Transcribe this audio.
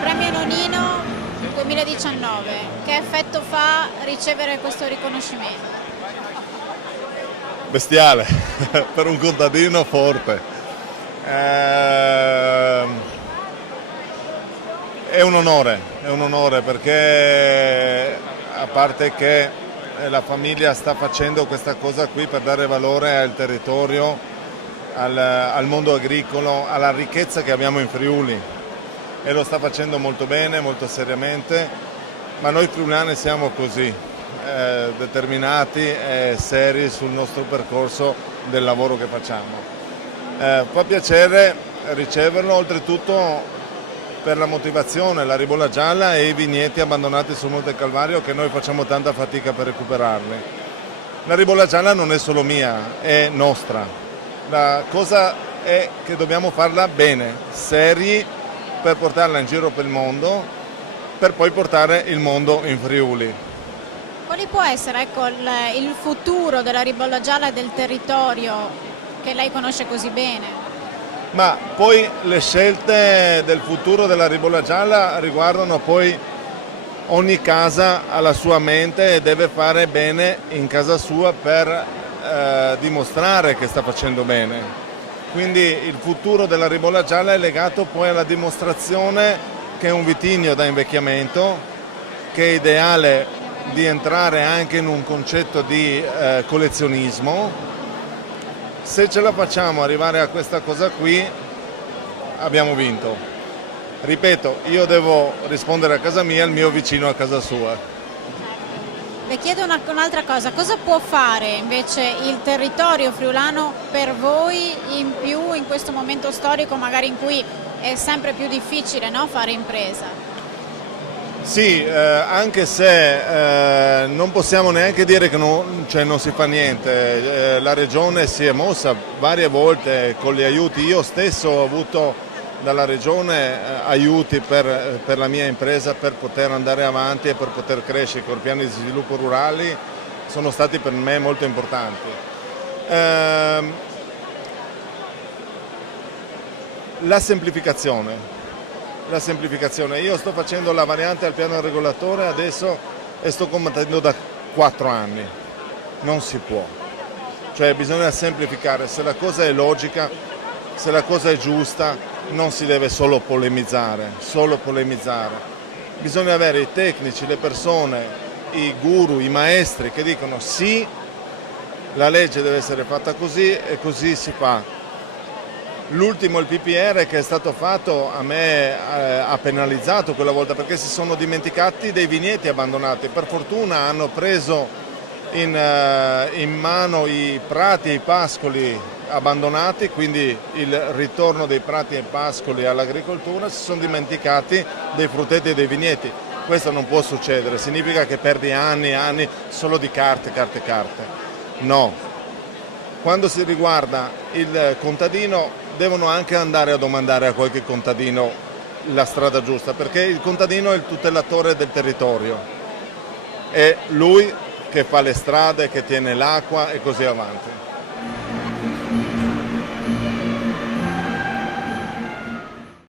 Premio Nonino 2019, che effetto fa ricevere questo riconoscimento? Bestiale, per un contadino forte. È un onore perché a parte che la famiglia sta facendo questa cosa qui per dare valore al territorio, al mondo agricolo, alla ricchezza che abbiamo in Friuli, e lo sta facendo molto bene, molto seriamente, ma noi friulani siamo così, determinati e seri sul nostro percorso del lavoro che facciamo. Fa piacere riceverlo, oltretutto per la motivazione, la ribolla gialla e i vigneti abbandonati sul Monte Calvario, che noi facciamo tanta fatica per recuperarli. La ribolla gialla non è solo mia, è nostra. La cosa è che dobbiamo farla bene, seri, per portarla in giro per il mondo, per poi portare il mondo in Friuli. Quali può essere, ecco, il futuro della ribolla gialla e del territorio che lei conosce così bene? Ma poi le scelte del futuro della ribolla gialla riguardano poi ogni casa alla sua mente e deve fare bene in casa sua per dimostrare che sta facendo bene. Quindi il futuro della ribolla gialla è legato poi alla dimostrazione che è un vitigno da invecchiamento, che è ideale di entrare anche in un concetto di collezionismo. Se ce la facciamo arrivare a questa cosa qui, abbiamo vinto. Ripeto, io devo rispondere a casa mia, il mio vicino a casa sua. Le chiedo un'altra cosa, cosa può fare invece il territorio friulano per voi in più in questo momento storico, magari in cui è sempre più difficile, no, fare impresa? Sì, anche se non possiamo neanche dire che non si fa niente, la Regione si è mossa varie volte con gli aiuti, io stesso ho avuto dalla Regione aiuti per la mia impresa per poter andare avanti e per poter crescere, con i piani di sviluppo rurali sono stati per me molto importanti. La semplificazione. Io sto facendo la variante al piano regolatore adesso e sto combattendo da 4 anni, non si può, cioè bisogna semplificare, se la cosa è logica, se la cosa è giusta non si deve solo polemizzare, bisogna avere i tecnici, le persone, i guru, i maestri che dicono sì, la legge deve essere fatta così e così si fa. L'ultimo, il PPR che è stato fatto, a me ha penalizzato quella volta perché si sono dimenticati dei vigneti abbandonati. Per fortuna hanno preso in mano i prati e i pascoli abbandonati, quindi il ritorno dei prati e pascoli all'agricoltura, si sono dimenticati dei frutteti e dei vigneti. Questo non può succedere, significa che perdi anni e anni solo di carte. No. Quando si riguarda il contadino devono anche andare a domandare a qualche contadino la strada giusta, perché il contadino è il tutelatore del territorio, è lui che fa le strade, che tiene l'acqua e così avanti.